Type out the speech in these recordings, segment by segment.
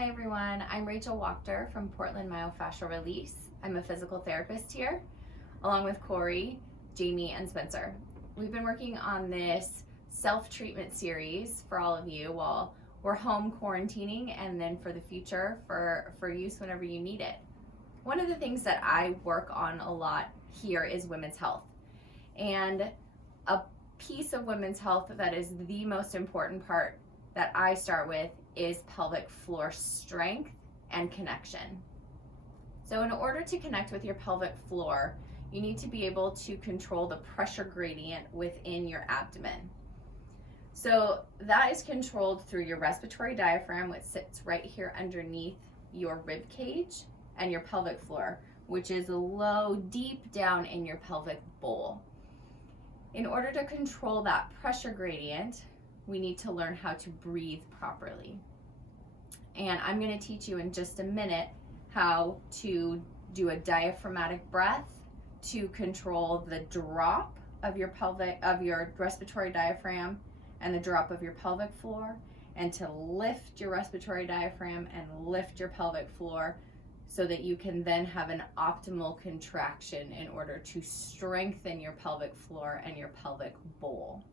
Hi everyone, I'm Rachel Wachter from Portland Myofascial Release. I'm a physical therapist here, along with Corey, Jamie, and Spencer. We've been working on this self-treatment series for all of you while we're home quarantining, and then for the future for use whenever you need it. One of the things that I work on a lot here is women's health. And a piece of women's health that is the most important part that I start with is pelvic floor strength and connection. So in order to connect with your pelvic floor, you need to be able to control the pressure gradient within your abdomen. So that is controlled through your respiratory diaphragm, which sits right here underneath your rib cage, and your pelvic floor, which is low, deep down in your pelvic bowl. In order to control that pressure gradient, we need to learn how to breathe properly. And I'm going to teach you in just a minute how to do a diaphragmatic breath to control the drop of your respiratory diaphragm and the drop of your pelvic floor, and to lift your respiratory diaphragm and lift your pelvic floor so that you can then have an optimal contraction in order to strengthen your pelvic floor and your pelvic bowl.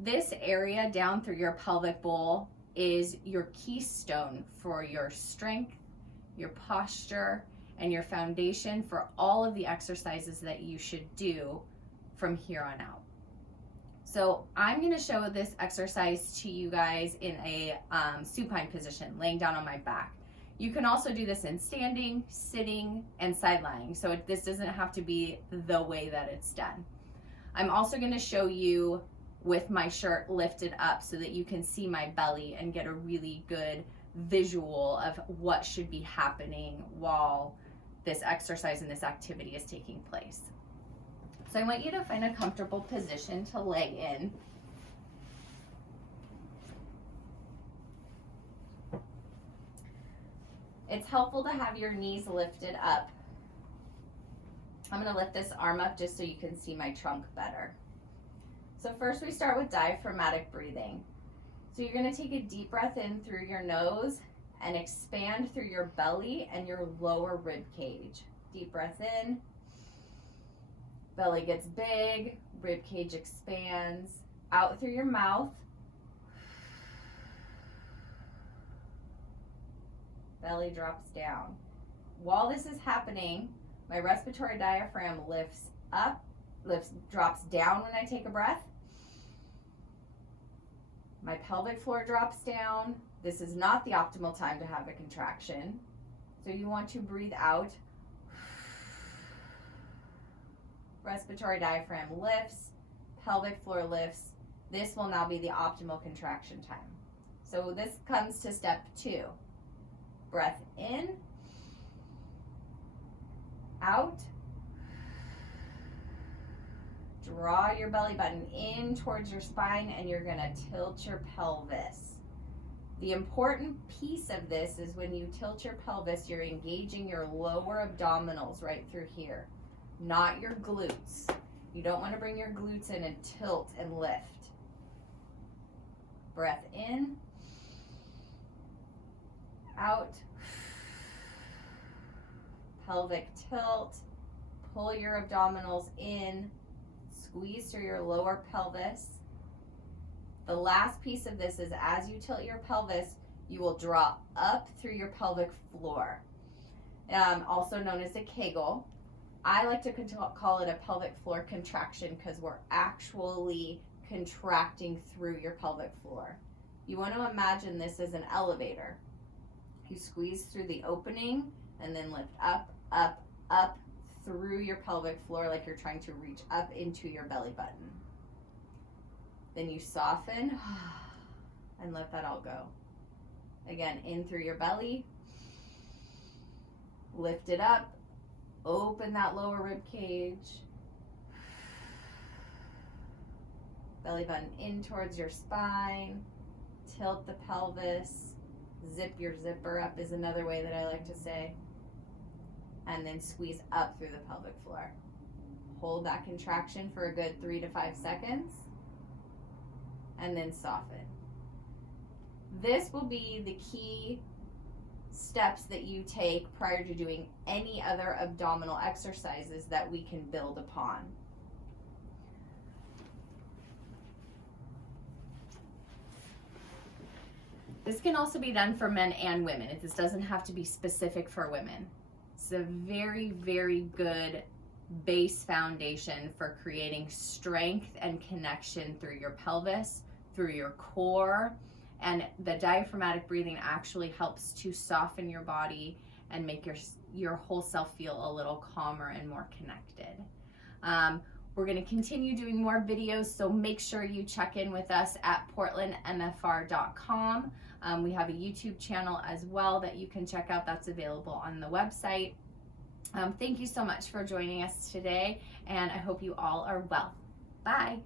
This area down through your pelvic bowl is your keystone for your strength, your posture, and your foundation for all of the exercises that you should do from here on out. So I'm going to show this exercise to you guys in a supine position, laying down on my back. You can also do this in standing, sitting, and side lying. So this doesn't have to be the way that it's done. I'm also going to show you with my shirt lifted up so that you can see my belly and get a really good visual of what should be happening while this exercise and this activity is taking place. So I want you to find a comfortable position to lay in. It's helpful to have your knees lifted up. I'm going to lift this arm up just so you can see my trunk better. So first we start with diaphragmatic breathing. So you're going to take a deep breath in through your nose and expand through your belly and your lower rib cage. Deep breath in, belly gets big, rib cage expands. Out through your mouth, belly drops down. While this is happening, my respiratory diaphragm lifts up, drops down when I take a breath. My pelvic floor drops down. This is not the optimal time to have a contraction. So you want to breathe out. Respiratory diaphragm lifts, pelvic floor lifts. This will now be the optimal contraction time. So this comes to step 2. Breath in, out. Draw your belly button in towards your spine, and you're going to tilt your pelvis. The important piece of this is when you tilt your pelvis, you're engaging your lower abdominals right through here, not your glutes. You don't want to bring your glutes in and tilt and lift. Breath in, out. Pelvic tilt, pull your abdominals in. Squeeze through your lower pelvis. The last piece of this is as you tilt your pelvis, you will draw up through your pelvic floor, also known as a Kegel. I like to call it a pelvic floor contraction because we're actually contracting through your pelvic floor. You want to imagine this as an elevator. You squeeze through the opening and then lift up, up, up, through your pelvic floor like you're trying to reach up into your belly button. Then you soften and let that all go. Again, in through your belly, lift it up, open that lower rib cage, belly button in towards your spine, tilt the pelvis, zip your zipper up is another way that I like to say. And then squeeze up through the pelvic floor. Hold that contraction for a good 3 to 5 seconds, and then soften. This will be the key steps that you take prior to doing any other abdominal exercises that we can build upon. This can also be done for men and women. This doesn't have to be specific for women. It's a very, very good base foundation for creating strength and connection through your pelvis, through your core, and the diaphragmatic breathing actually helps to soften your body and make your whole self feel a little calmer and more connected. We're going to continue doing more videos, so make sure you check in with us at portlandmfr.com. We have a YouTube channel as well that you can check out. That's available on the website. Thank you so much for joining us today, and I hope you all are well. Bye.